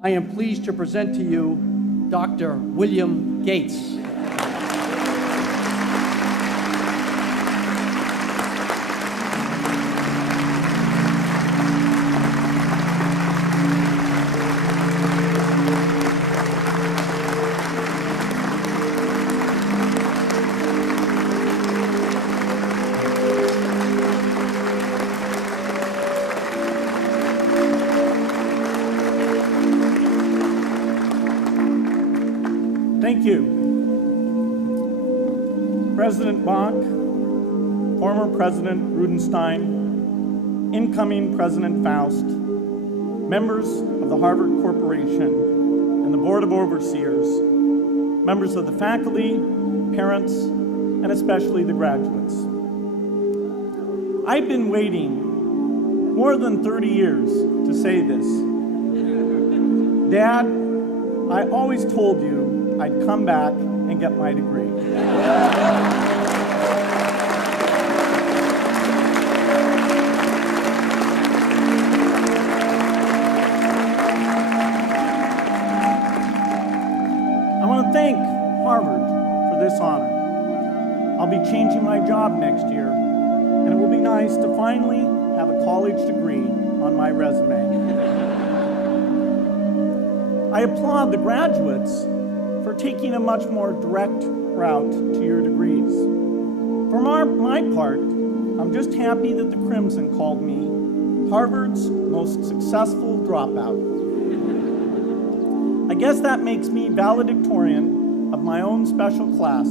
I am pleased to present to you Dr. William Gates. Thank you. President Bach, former President Rudenstein, incoming President Faust, members of the Harvard Corporation and the Board of Overseers, members of the faculty, parents, and especially the graduates. I've been waiting more than 30 years to say this. Dad, I always told you I'd come back and get my degree. I want to thank Harvard for this honor. I'll be changing my job next year, and it will be nice to finally have a college degree on my resume. I applaud the graduates for taking a much more direct route to your degrees. For my part, I'm just happy that the Crimson called me Harvard's most successful dropout. I guess that makes me valedictorian of my own special class.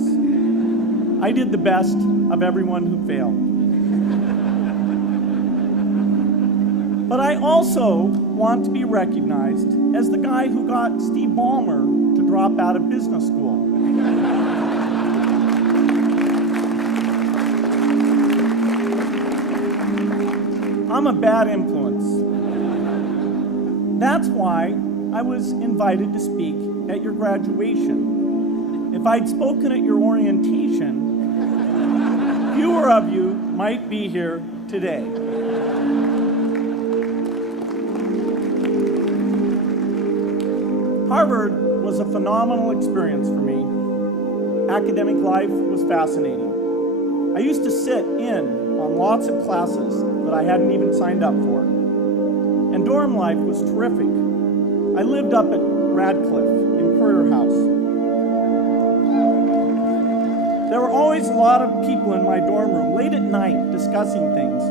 I did the best of everyone who failed. But I also want to be recognized as the guy who got Steve Ballmer to drop out of business school. I'm a bad influence. That's why I was invited to speak at your graduation. If I'd spoken at your orientation, fewer of you might be here today. Harvard was a phenomenal experience for me. Academic life was fascinating. I used to sit in on lots of classes that I hadn't even signed up for. And dorm life was terrific. I lived up at Radcliffe in Currier House. There were always a lot of people in my dorm room late at night discussing things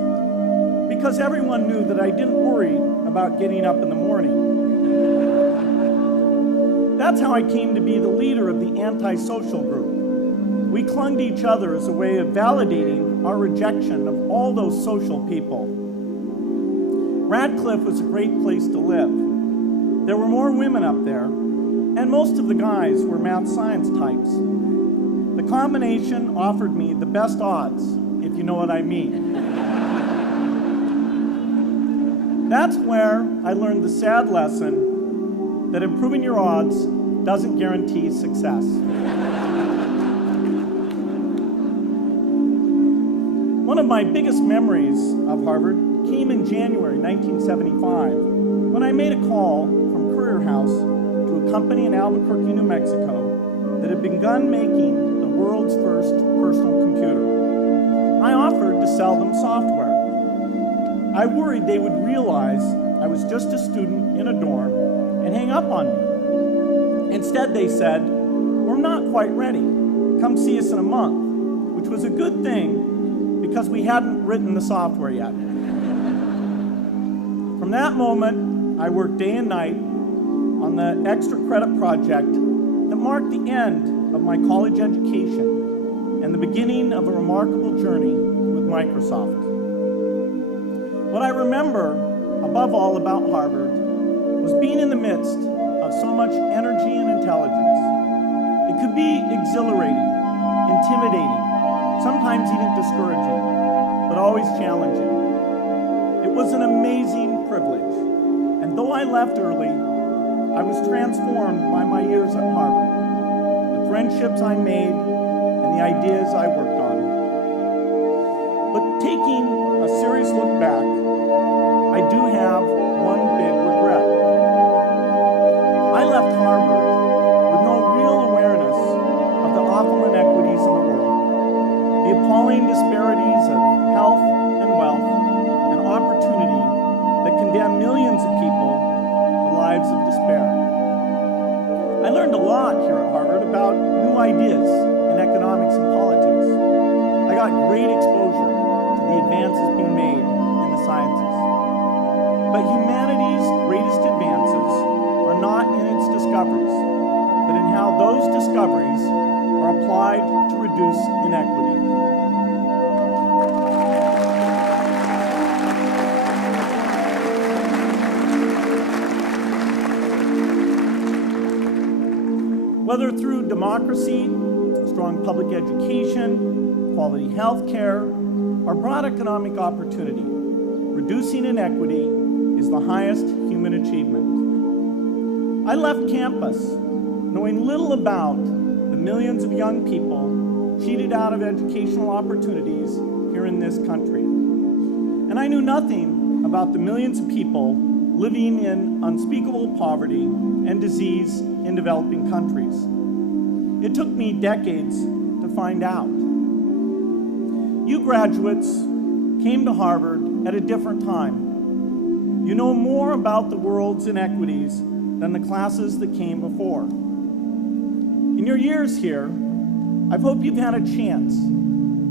because everyone knew that I didn't worry about getting up in the morning. That's how I came to be the leader of the antisocial group. We clung to each other as a way of validating our rejection of all those social people. Radcliffe was a great place to live. There were more women up there, and most of the guys were math science types. The combination offered me the best odds, if you know what I mean. That's where I learned the sad lesson that improving your odds doesn't guarantee success. One of my biggest memories of Harvard came in January 1975 when I made a call from Currier House to a company in Albuquerque, New Mexico that had begun making the world's first personal computer. I offered to sell them software. I worried they would realize I was just a student in a dorm and hang up on me. Instead, they said, "We're not quite ready. Come see us in a month," which was a good thing because we hadn't written the software yet. From that moment, I worked day and night on the extra credit project that marked the end of my college education and the beginning of a remarkable journey with Microsoft. What I remember above all about Harvard was being in the midst of so much energy and intelligence. It could be exhilarating, intimidating, sometimes even discouraging, but always challenging. It was an amazing privilege, and though I left early, I was transformed by my years at Harvard, the friendships I made, and the ideas I worked on. But taking a serious look back, I do have one big regret. left Harvard with no real awareness of the awful inequities in the world, the appalling disparities of health and wealth and opportunity that condemn millions of people to lives of despair. I learned a lot here at Harvard about new ideas in economics and politics. I got great exposure to the advances being made in the sciences. But humanity's greatest advances are not in its discoveries, but in how those discoveries are applied to reduce inequity. Whether through democracy, strong public education, quality health care, or broad economic opportunity, reducing inequity is the highest human achievement. I left campus knowing little about the millions of young people cheated out of educational opportunities here in this country. And I knew nothing about the millions of people living in unspeakable poverty and disease in developing countries. It took me decades to find out. You graduates came to Harvard at a different time. You know more about the world's inequities than the classes that came before. In your years here, I hope you've had a chance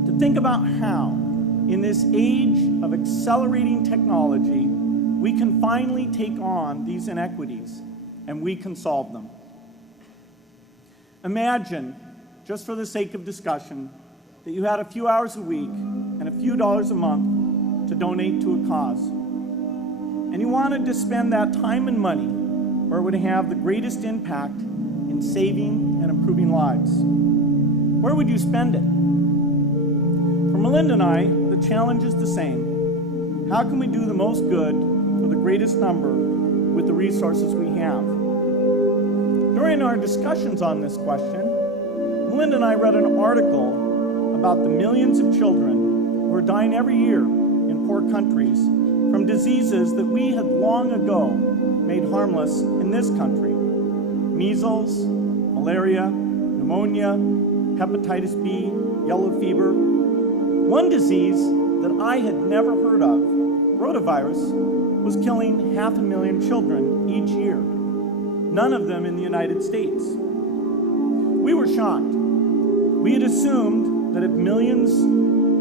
to think about how, in this age of accelerating technology, we can finally take on these inequities and we can solve them. Imagine, just for the sake of discussion, that you had a few hours a week and a few dollars a month to donate to a cause. And you wanted to spend that time and money where it would have the greatest impact in saving and improving lives. Where would you spend it? For Melinda and I, the challenge is the same. How can we do the most good for the greatest number with the resources we have? During our discussions on this question, Melinda and I read an article about the millions of children who are dying every year in poor countries from diseases that we had long ago made harmless in this country. Measles, malaria, pneumonia, hepatitis B, yellow fever. One disease that I had never heard of, rotavirus, was killing 500,000 children each year, none of them in the United States. We were shocked. We had assumed that if millions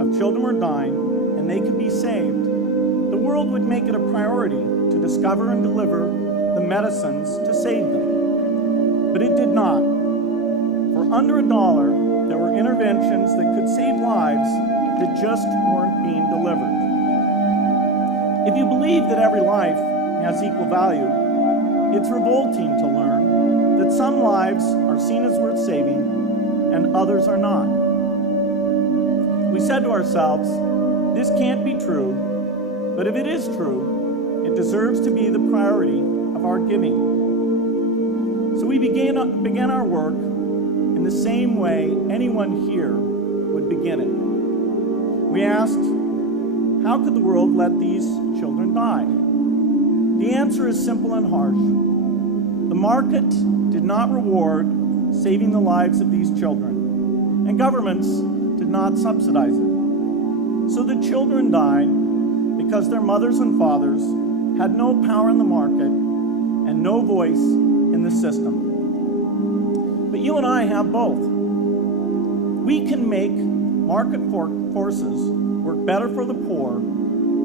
of children were dying and they could be saved, the world would make it a priority to discover and deliver the medicines to save them. But it did not. For under $1, there were interventions that could save lives that just weren't being delivered. If you believe that every life has equal value, it's revolting to learn that some lives are seen as worth saving and others are not. We said to ourselves, this can't be true, but if it is true, it deserves to be the priority of our giving. So we began our work in the same way anyone here would begin it. We asked, how could the world let these children die? The answer is simple and harsh. The market did not reward saving the lives of these children, and governments did not subsidize it. So the children died because their mothers and fathers had no power in the market and no voice in the system. But you and I have both. We can make market forces work better for the poor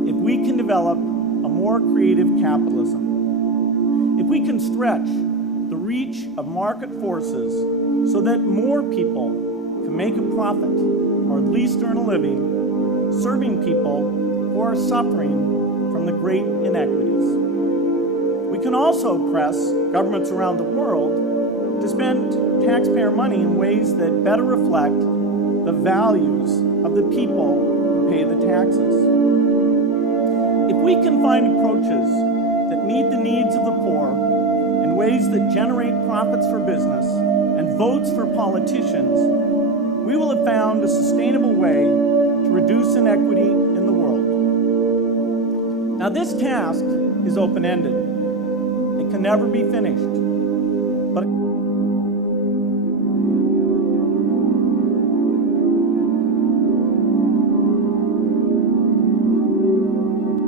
if we can develop a more creative capitalism. If we can stretch the reach of market forces so that more people can make a profit or at least earn a living, serving people who are suffering from the great inequities. We can also press governments around the world to spend taxpayer money in ways that better reflect the values of the people who pay the taxes. If we can find approaches that meet the needs of the poor in ways that generate profits for business and votes for politicians, we will have found a sustainable way to reduce inequity in the world. Now, this task is open-ended. It can never be finished. But